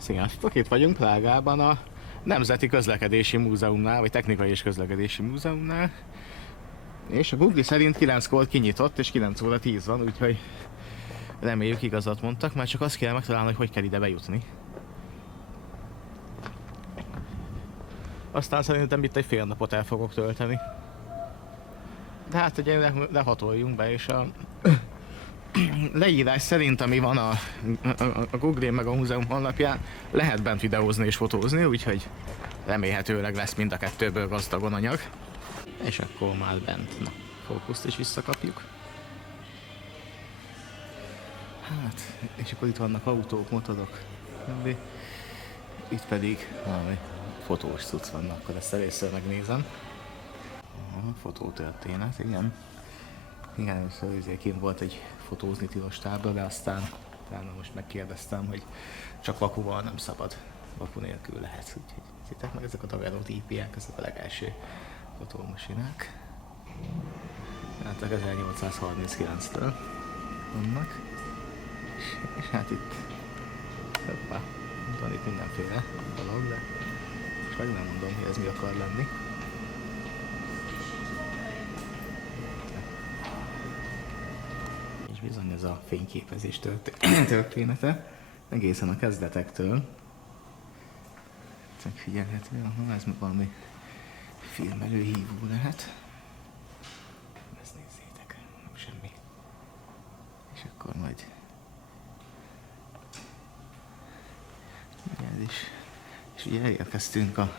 Sziasztok, itt vagyunk Prágában a Nemzeti Közlekedési Múzeumnál, vagy Technikai és Közlekedési Múzeumnál. És a Google szerint 9-kor kinyitott, és 9 óra 10 van, úgyhogy reméljük igazat mondtak, már csak azt kell megtalálni, hogy kell ide bejutni. Aztán szerintem itt egy fél napot el fogok tölteni. De hát ugye lehatoljunk be, és a leírás szerint, ami van a Google meg a múzeum honlapján, lehet bent videózni és fotózni, úgyhogy remélhetőleg lesz mind a kettőből gazdagon anyag. És akkor már bent. Na, fókuszt is visszakapjuk. Hát, és akkor itt vannak autók, motorok. Itt pedig valami fotós cucc vannak, akkor ezt először megnézem. Fotótörténet, igen. Igen, először kint volt egy fotózni tilos tábla, de aztán most megkérdeztem, hogy csak vakuval nem szabad, vaku nélkül lehet. Úgyhogy nézzétek meg, ezek a daguerreotípiák, ezek a legelső fotómasinák. Hát 1839-től vannak. És hát itt, hoppá, van itt mindenféle dolog, de most meg nem mondom, hogy ez mi akar lenni. És bizony ez a fényképezés története, egészen a kezdetektől. Megfigyelhető, ez valami filmelőhívó lehet. Ezt nézzétek, nem semmi. És akkor majd és ugye elérkeztünk a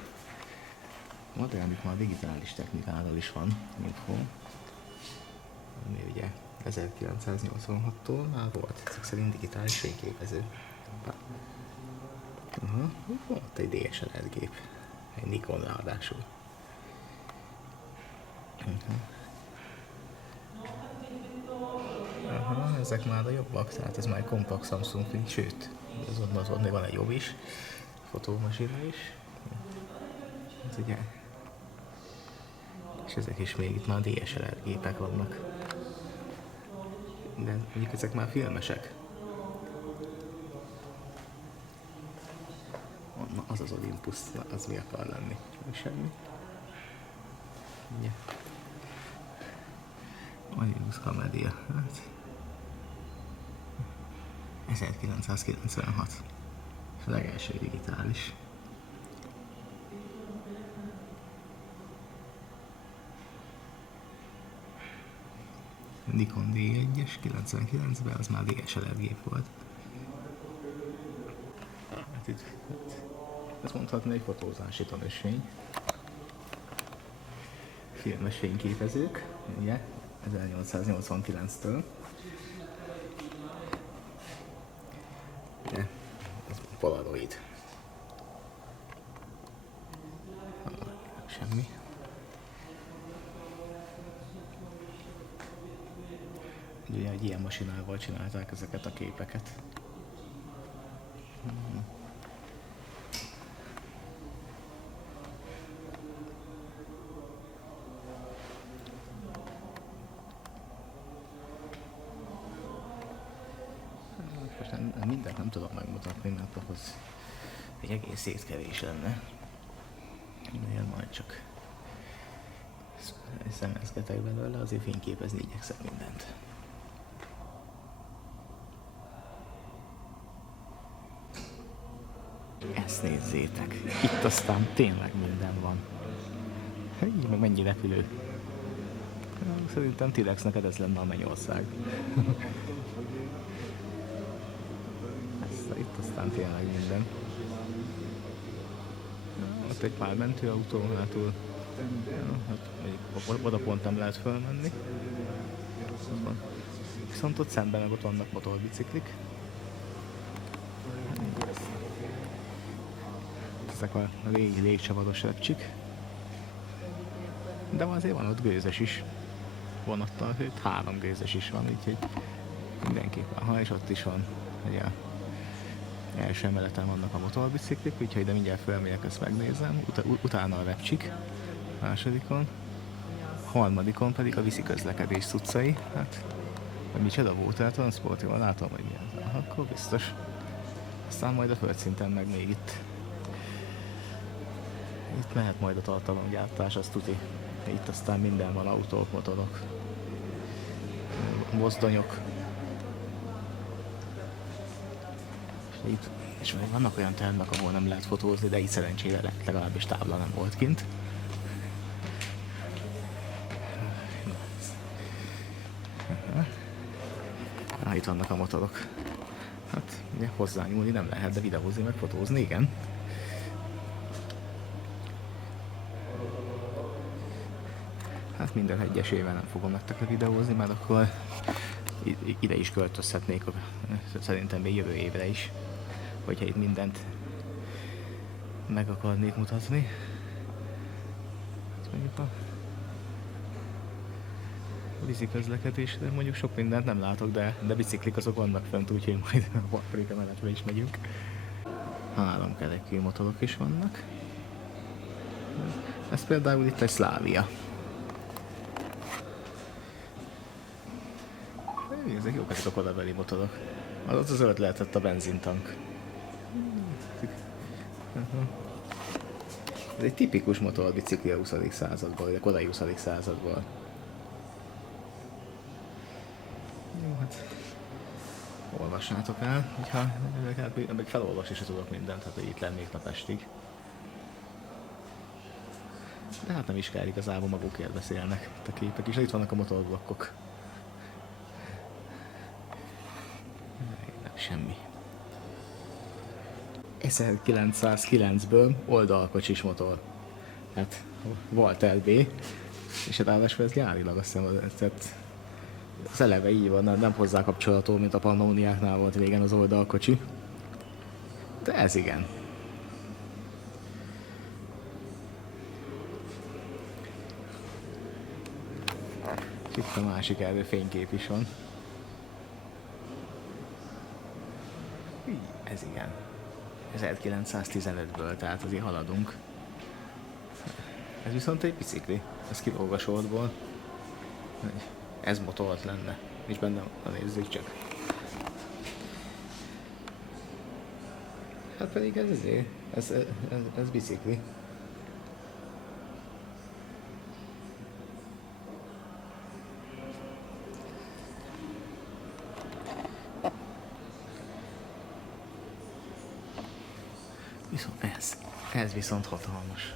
modern, ma a digitális technikáról is van info, ami ugye 1986-tól már volt, ezek szerint digitális fényképező. Ott egy DSLR gép, egy Nikon ráadásul. Ezek már a jobbak, tehát ez már egy kompakt Samsung film, sőt, azon van egy jobb is, fotómasina is. Ez ugye, és ezek is még itt már DSLR gépek vannak. De mondjuk ezek már filmesek. Na, az az Olympus, az mi akar lenni? Semmi. Ugye. Olympus Kamedia. Hát. 1996. És a legelső digitális. Nikon D1-es 99-ben, az már DSLR gép volt. Hát itt, ezt mondhatni egy fotózási tanúsvény. Filmes fényképezők, ugye, 1889-től. Ugye, ez Polaroid. Semmi. Ugye egy ilyen masinával csinálták ezeket a képeket. Most mindent nem tudom megmutatni, mert ahhoz egy egész étkevés lenne. Ilyen majd csak szemezgetek belőle, azért fényképezni igyekszem mindent. Ezt nézzétek, itt aztán tényleg minden van. Így meg mennyi repülő. Szerintem T-Rex neked ez lenne a Mennyország. Itt aztán tényleg minden. Ott egy pár mentőautó hátul. Hát oda pont nem lehet fölmenni. Viszont ott szemben meg ott vannak motorbiciklik. Ezek a régi légcsavaros repcsik. De azért van ott gőzes is. Vonattal, 3 gőzes is van, úgyhogy mindenképpen. És ott is van, ugye, első emeleten vannak a motorbiciklik, úgyhogy de mindjárt felmegyek, ezt megnézem. Utána a repcsik, másodikon. Harmadikon pedig a viszi közlekedés cuccai. Hát, hogy micsoda volt, tehát transportban látom, hogy mi ez. Akkor biztos. Aztán majd a földszinten meg még itt mehet majd a tartalomgyártás, azt tuti. Itt aztán minden van, autók, motorok, mozdonyok. És még vannak olyan termek, ahol nem lehet fotózni, de itt szerencsére legalábbis tábla nem volt kint. Itt vannak a motorok. Hát ugye, hozzányúlni nem lehet, de videózni meg fotózni, igen. Hát minden egyesével nem fogom nektek videózni, mert akkor ide is költözhetnék, szerintem még jövő évre is, hogyha itt mindent meg akarnék mutatni. Mondjuk a vízi közlekedésre mondjuk sok mindent nem látok, de biciklik azok vannak fent, úgyhogy majd a harmadik emeletre is megyünk. 3 kerekű motorok is vannak. Ez például itt egy Slavia. Ezek jók ezek a korabeli motorok. Az zöld lehetett a benzintank. Ez egy tipikus motorbicikli a 20. századból, vagy a korai 20. századból. Jó, hát olvassátok el, hogyha meg felolvasni se tudok mindent, hát hogy itt lennék napestig. De hát nem is kell, igazából magukért beszélnek a képek is, itt vannak a motorblokkok. Nem semmi. 1909-ből oldalkocsis motor. Hát Walter B. És ráadásul ez gyárilag azt hiszem, tehát az eleve így van, nem hozzá kapcsolatú, mint a Pannoniáknál volt régen az oldalkocsi. De ez igen. És itt a másik erő fénykép is van. Ez igen. 1915-ből, tehát azért haladunk. Ez viszont egy bicikli. Ez kilóg a sorból. Ez motolt lenne. És benne, nézzük csak. Hát pedig ez azért. Ez bicikli. Viszont ez viszont hatalmas.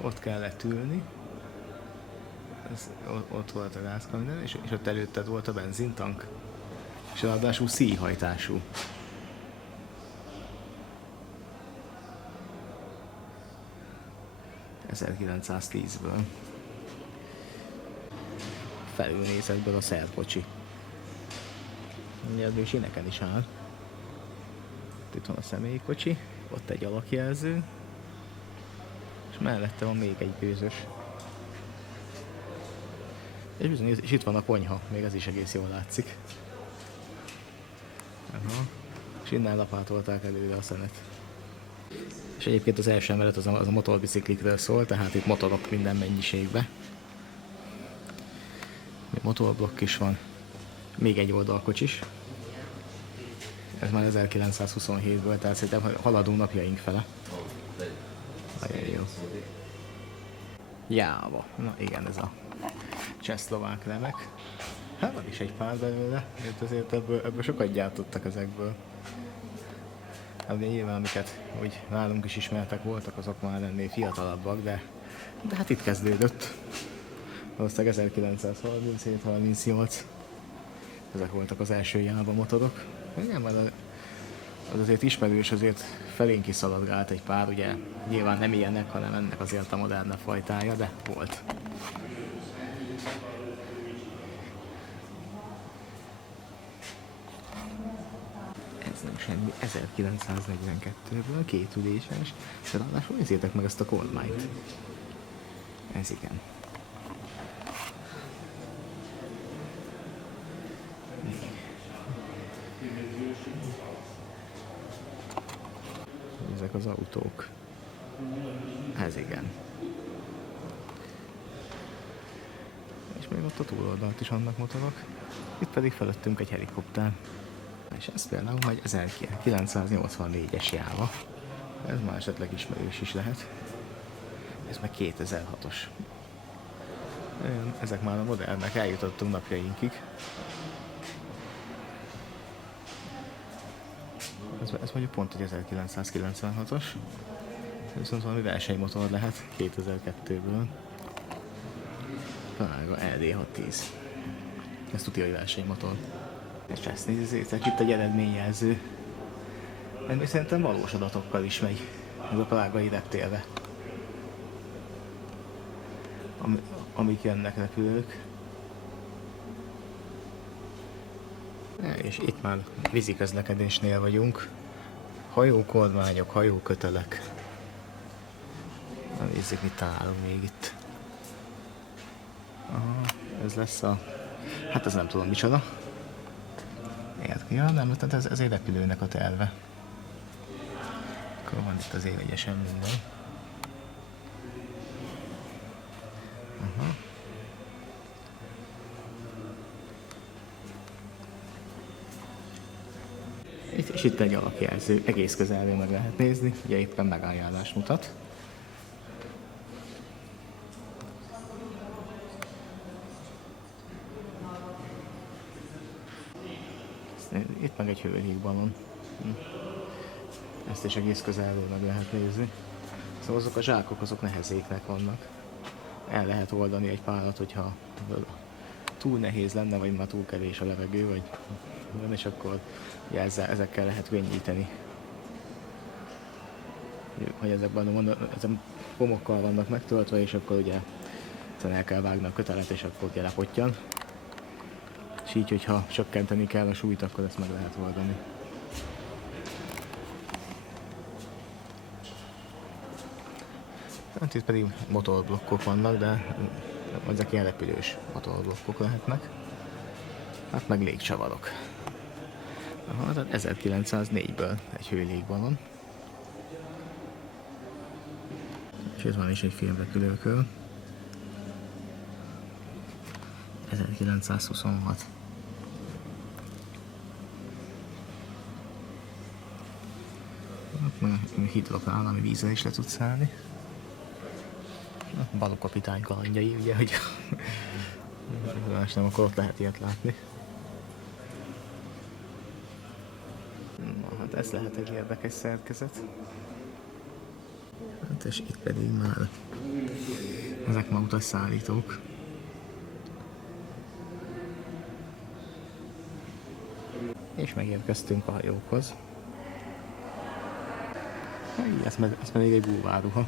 Ott kellett ülni, ott volt a gázkaminer, és ott előtted volt a benzintank, és ráadásul szíjhajtású. ...1910-ből. Felülnézetből a szerkocsi. Ugye is éneken is áll. Itt van a személykocsi, ott egy alakjelző, és mellette van még egy gőzös. És bizony, és itt van a konyha, még ez is egész jól látszik. Aha. És innen lapátolták előre a szenet. És egyébként az első emelet az a motorbiciklikről szól, tehát itt motorok minden mennyiségben. Még motorblokk is van. Még egy oldalkocsis. Ez már 1927-ből, tehát szerintem haladunk napjaink fele. Nagyon jó. Jáva. Na igen, ez a csehszlovák remek. Hát van is egy pár belőle, azért ebből sokat gyártottak ezekből. Hát nyilván amiket úgy nálunk is ismertek voltak, azok már ennél fiatalabbak, de hát itt kezdődött. Valószínűleg 1937-38. Ezek voltak az első Jáva motorok. Igen, mert az azért ismerős, azért felénk is szaladgált egy pár, ugye nyilván nem ilyenek, hanem ennek azért a modernebb fajtája, de volt. Ez nem semmi, 1942-ből, kétüléses, de ráadásul nézzétek meg ezt a kormányt. Ez igen. Ezek az autók. Ez igen. És még ott a túloldalt is vannak motorok. Itt pedig fölöttünk egy helikopter. És ez például egy 1984-es Java. Ez már esetleg ismerős is lehet. Ez meg 2006-os. Ezek már a modernek, eljutottunk napjainkig. Ez mondjuk pont egy 1996-os. Viszont valami versenymotor lehet 2002-ből. Praga LD610. Ez tudja, hogy versenymotor. És ezt nézzétek, itt egy eredményjelző. Ez még szerintem valós adatokkal is megy. Ez a prágai reptérre. Amik jönnek repülők. És itt már víziközlekedésnél vagyunk. Hajókormányok, hajókötelek. Nézzük, mit találunk még itt. Aha, ez lesz a... Hát ez nem tudom micsoda. Ja, nem, tehát ez egy repülőnek a terve. Akkor van itt az évegyesen minden. Aha. És itt egy alapjelző, egész közelről meg lehet nézni, ugye éppen megálljárást mutat. Itt meg egy hőlégballon. Ezt is egész közelről meg lehet nézni. Szóval azok a zsákok, azok nehezéknek vannak. El lehet oldani egy párat, hogyha túl nehéz lenne, vagy már túl kevés a levegő, vagy és akkor ezekkel lehet könnyíteni. Hogy ezekben pomokkal vannak megtöltve, és akkor ugye el kell vágni a kötelet, és akkor ugye lepottyan. És így, hogyha csökkenteni kell a súlyt, akkor ezt meg lehet oldani. Hát itt pedig motorblokkok vannak, de ezek ilyen repülős motorblokkok lehetnek. Hát meg légcsavarok. Aha, tehát 1904-ből egy hőlégballon. És ez van is egy filmrepülőkről. 1926. Hidroplán, ami vízre is le tud szállni. Balogh kapitány kalandjai, ugye, hogy más nem, akkor ott lehet ilyet látni. Na, hát ez lehet egy érdekes szerkezet. Hát és itt pedig már ezek már utasszállítók. És megérkeztünk a hajókhoz. Ez pedig egy búvárruha.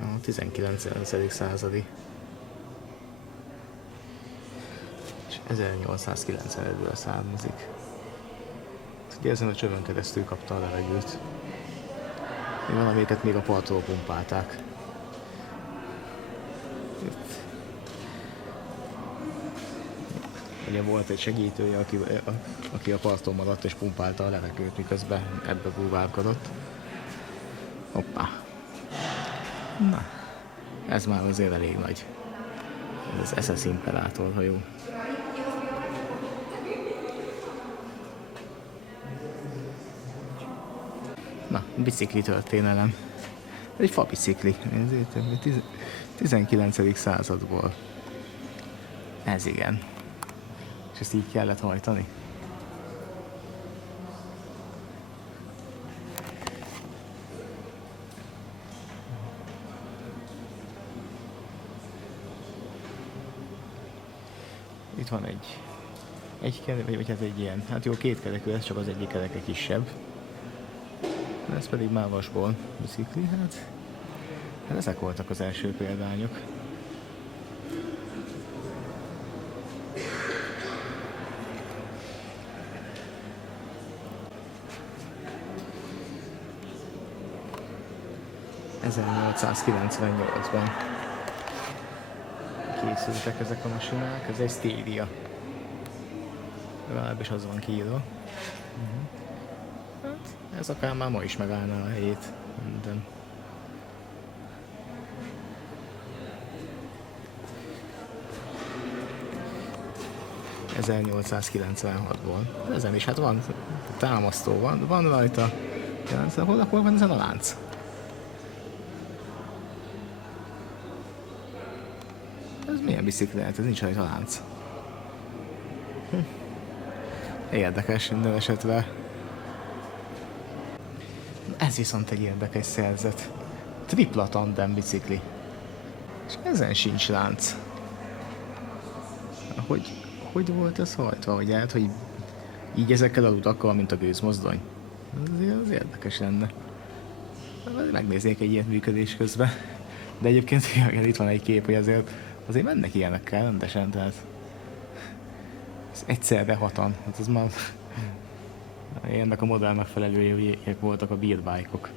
A 19. századi. És 1895-ből származik. Ugye ezen a csövön keresztül kapta a levegőt. Valamiket még a partról pumpálták. Ugye volt egy segítője, aki a parton maradt és pumpálta a levegőt, miközben ebbe búvárkodott. Hoppá! Na, ez már azért elég nagy. Ez az SS Imperator hajó. Na, bicikli történelem. Ez egy fabicikli. 19. századból. Ez igen. És ezt így kellett hajtani. Itt van egy kerek, vagy ez egy ilyen, hát jó, két kerekű, ez csak az egyik kereke kisebb. Ez pedig már vasból bicikli, hát ezek voltak az első példányok. ...1898-ban készültek ezek a masinák, ez egy Stadia. Legalábbis az van kiírva. Hát, Ez akár már ma is megállná a helyét. Minden. ...1896-ból. Ezen is hát van támasztó, van rajta. Hol van ezen a lánc? Ez milyen bicikli lehet? Ez nincs rajta lánc. Érdekes minden esetre. Ez viszont egy érdekes szerzet. Tripla tandem bicikli. És ezen sincs lánc. Hogy volt ez hajtva? Vagy lehet, hogy így ezekkel a utakkal, mint a gőzmozdony? Az érdekes lenne. Megnéznék egy ilyet működés közben. De egyébként itt van egy kép, hogy azért mennek ilyenekkel rendesen, tehát ez egyszerre hatan. Hát ez már ennek a modell megfelelőjék voltak a beer bike-ok,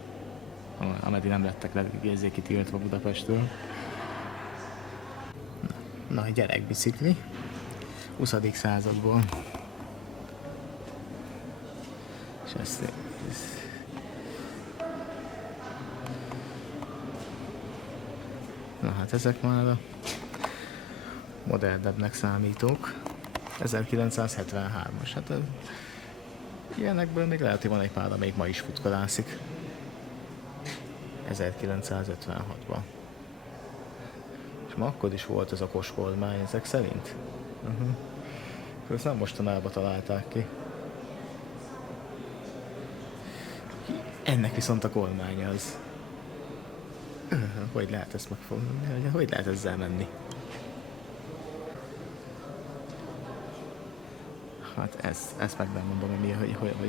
ameddig nem lettek kitiltva Budapestről. Na, gyerekbicikli. 20. századból. És ez na hát ezek már a modernebbnek számítók. 1973-as. Hát ilyenekből még lehet, hogy van egy pár, amelyik ma is futkorászik. 1956-ban. És ma akkor is volt ez a koskormány ezek szerint. Ezt nem mostanában találták ki. Ennek viszont a kormány az. Hogy lehet ezt megfogni? Hogy lehet ezzel menni? Hát ezt meg nem mondom,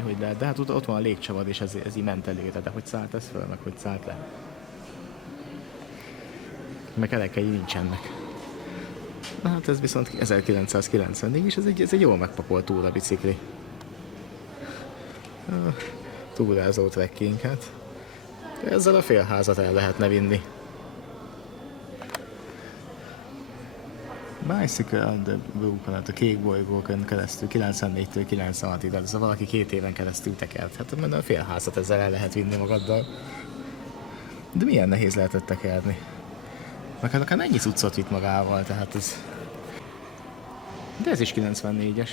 hogy lehet. De hát ott van a légcsavar, és ez így ment előre. De hogy szállt ez föl, meg hogy szállt le? Meg elekei nincsenek. Na hát ez viszont 1994, és ez egy jól megpakolt túrabicikli. Túrázó trekking, hát. Ezzel a félházat el lehetne vinni. Bicycle on the Brook, a kék bolygókon keresztül 94-től 96-ig, az valaki 2 éven keresztül tekert. Hát a félházat ezzel el lehet vinni magaddal. De milyen nehéz lehetett tekerni? Meg hát akár ennyi cuccot vitt magával, tehát ez... De ez is 94-es.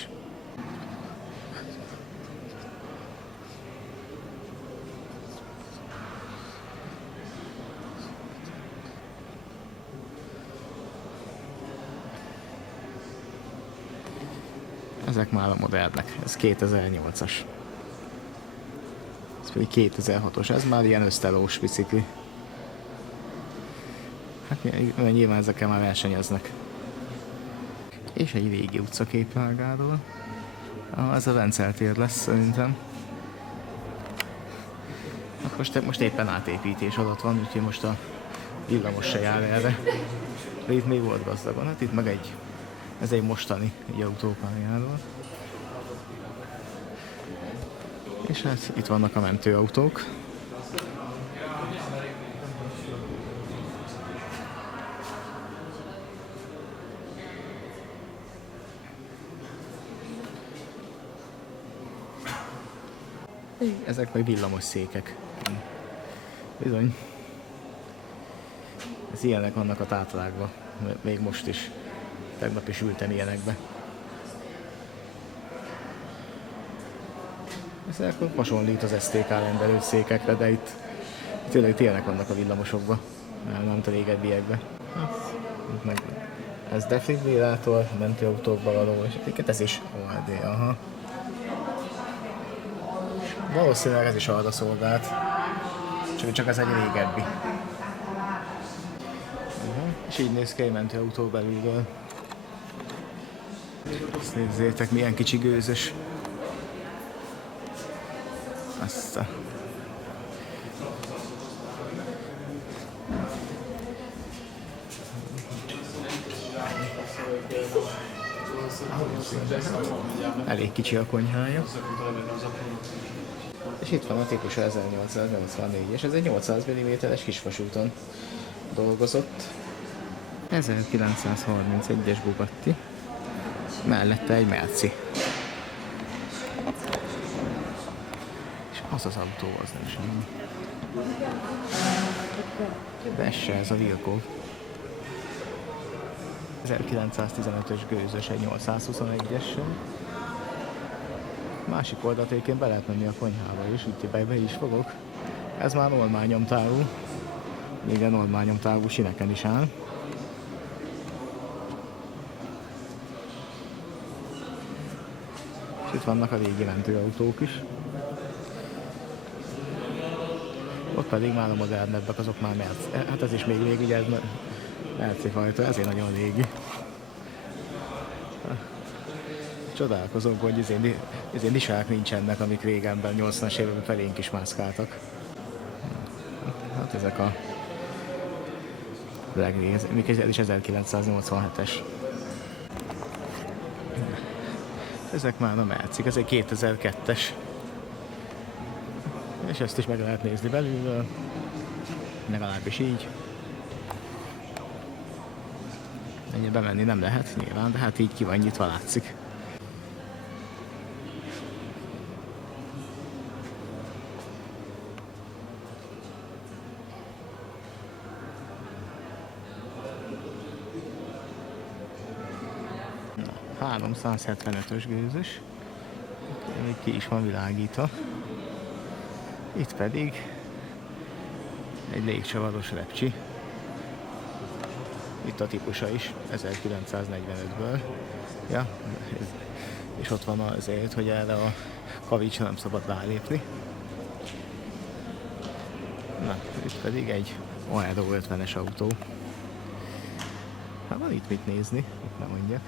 Ezek már a modernek. Ez 2008-as. Ez pedig 2006-os. Ez már ilyen ösztelós bicikli. Hát nyilván ezekkel már versenyeznek. És egy régi utcakép Prágáról. Ez a Vencel tér lesz szerintem. Most éppen átépítés alatt van, úgyhogy most a villamos se jár erre. De itt még volt gazdagon, hát itt meg ez egy mostani egy autópályáról. És hát itt vannak a mentőautók. Ezek meg villamos székek. Bizony. Ez ilyenek vannak a Tátrákban. Még most is. Tegnap is ültem ilyenekbe. Ez akkor hasonlít az STK rendelő székekre, de itt tényleg ilyenek vannak a villamosokban. Nem a régebbiekben. Ez defibrillátor, mentőautókba való, és ez is OLD, aha. Valószínűleg ez is arra szolgált, csak ez egy régebbi. És így néz ki egy mentőautó belülről. Ezt nézzétek, milyen kicsi gőzös. Azt a... Elég kicsi a konyhája. És itt van a típusa 1884, és ez egy 800 mm-es kisvasúton dolgozott. 1931-es Bugatti. Mellette egy Merci. És Az az autó, az nem semmi. De ez se, ez a Wilco. 1915-ös gőzös, egy 821-essel. Másik oldalt egyébként be lehet menni a konyhába is, úgyhogy be is fogok. Ez már normálnyomtávú. Még a normálnyomtávú sineken is áll. És itt vannak a régi mentőautók is. Ott pedig már a modernebbek, azok már hát ez is még régi, ugye ez Merci fajta, ezért nagyon régi. Csodálkozom, hogy izén nisák nincsenek, amik régenben, 80-as években felénk is mászkáltak. Hát ezek a legrégi, ez is 1987-es. Ezek már a Mercik, ez egy 2002-es. És ezt is meg lehet nézni belülről, legalábbis így. Ennyire bemenni nem lehet nyilván, de hát így ki van nyitva, látszik. Na, 375-ös gőzös. Még ki is van világítva. Itt pedig egy légcsavaros repcsi. Itt a típusa is, 1945-ből. Ja, és ott van azért, hogy erre a kavicsra nem szabad rálépni. Na, itt pedig egy Aero 50-es autó. Hát van itt mit nézni, itt nem mondjak.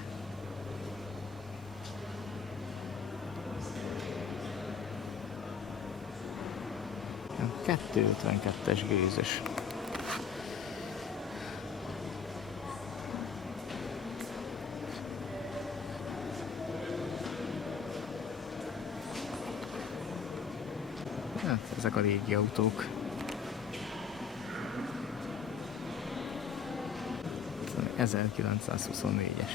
A 252-es gőzös. Hát, ezek a régi autók. Ez 1924-es.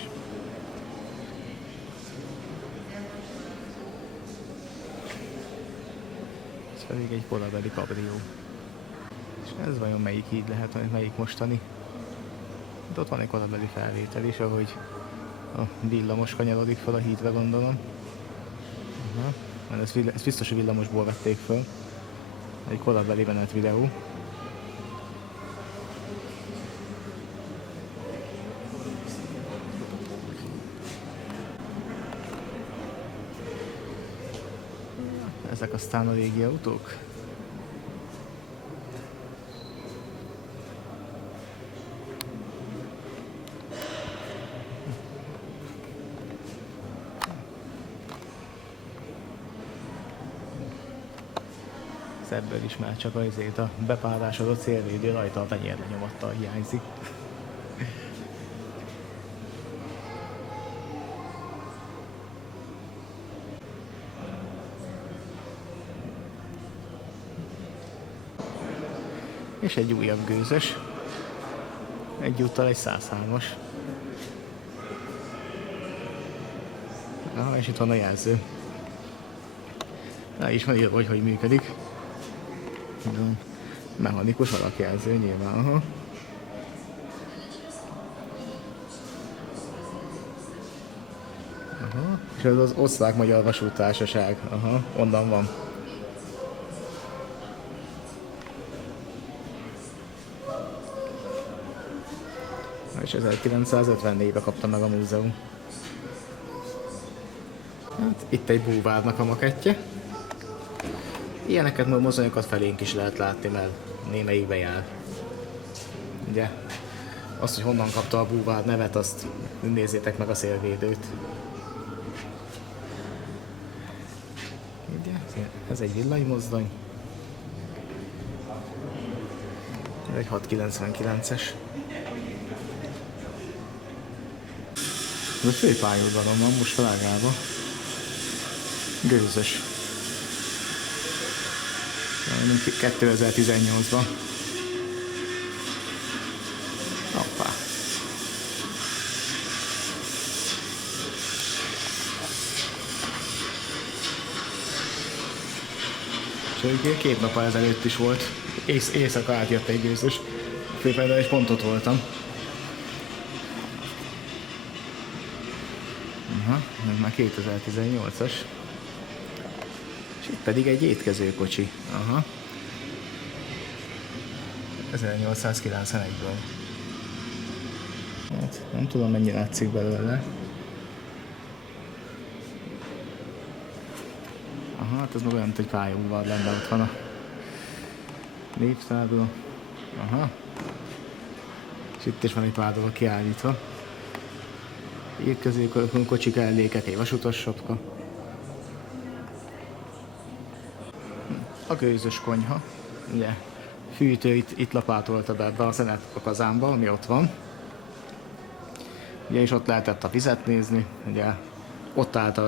Ez pedig egy korabeli kabrió. És ez vajon melyik híd lehet, vagy melyik mostani? De ott van egy korabeli felvétel is, ahogy a villamos kanyarodik fel a hídre, gondolom. Mert ez biztos, hogy villamosból vették föl. Egy korabeli menet videó. Ezek aztán a régi autók. Ebből is már csak azért a bepárásodott szélvédő rajta a tenyérlenyomattal hiányzik. És egy újabb gőzös. Egyúttal egy 103-as. Aha, és itt van a jelző. Rá is van írva, hogy működik. Mechanikus alakjelző nyilván. Aha. Aha. És ez az Osztrák-Magyar Vasúttársaság. Aha, onnan van. És 1954-ben kapta meg a múzeum. Hát, itt egy búvárnak a makettje. Ilyeneket, mozdonyokat felénk is lehet látni, mert némelyikbe jár. Ugye? Azt, hogy honnan kapta a búvár nevet, azt nézzétek meg a szélvédőt. Ugye? Ez egy villanymozdony. Ez egy 699-es. Ez a főpályaudvaron van most Prágában. Gőzös. 2018-ban. Hoppá. És Sőt, 2 nappal ezelőtt is volt. Éjszaka átjött egy gőzös. Főpéldául egy pontot voltam. Aha, ez már 2018-as. És itt pedig egy étkezőkocsi. Aha. 1891-ből. Hát, nem tudom, mennyi látszik belőle. Aha, hát ez meg olyan, mint egy pályaudvar lenne otthon a névtárból. Aha. És itt is van egy pár dolog kiállítva. Étkezőkocsi kellékek, egy vasutas sapka. A gőzös konyha. Ugye, fűtő itt lapátolta be ebbe a szenet a kazánba, ami ott van. Ugye, és ott lehetett a vizet nézni, ugye ott állt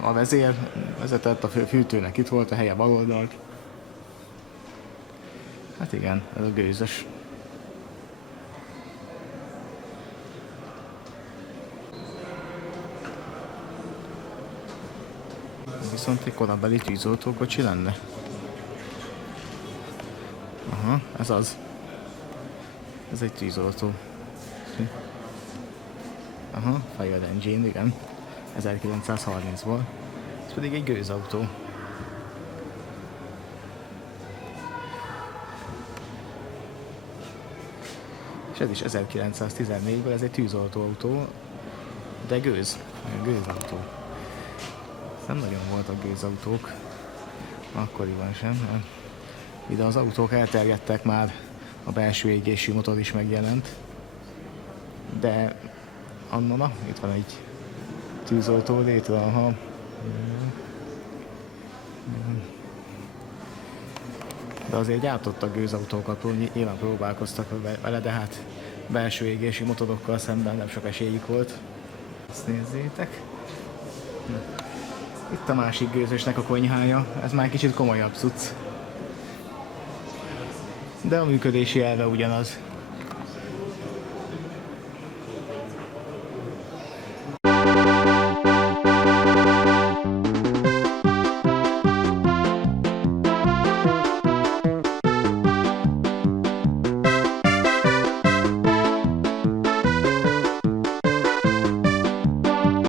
a vezér, vezetett, a fűtőnek itt volt a helye bal oldalt. Hát igen, ez a gőzös. Viszont egy korabeli tűzoltókocsi lenne. Aha, ez az. Ez egy tűzoltó. Aha, Fire Engine, igen. 1930-ból. Ez pedig egy gőzautó. És ez is 1914-ből, ez egy tűzoltóautó, de gőzautó. Nem nagyon voltak gőzautók, akkoriban sem. Ide az autók elterjedtek már, a belső égésű motor is megjelent. De annona, itt van egy tűzoltó létre, aha. De azért gyártottak gőzautókat, nyilván próbálkoztak vele, de hát belső égési motorokkal szemben nem sok esélyük volt. Ezt nézzétek. Itt a másik gőzösnek a konyhája, ez már kicsit komolyabb cucc. De a működési elve ugyanaz.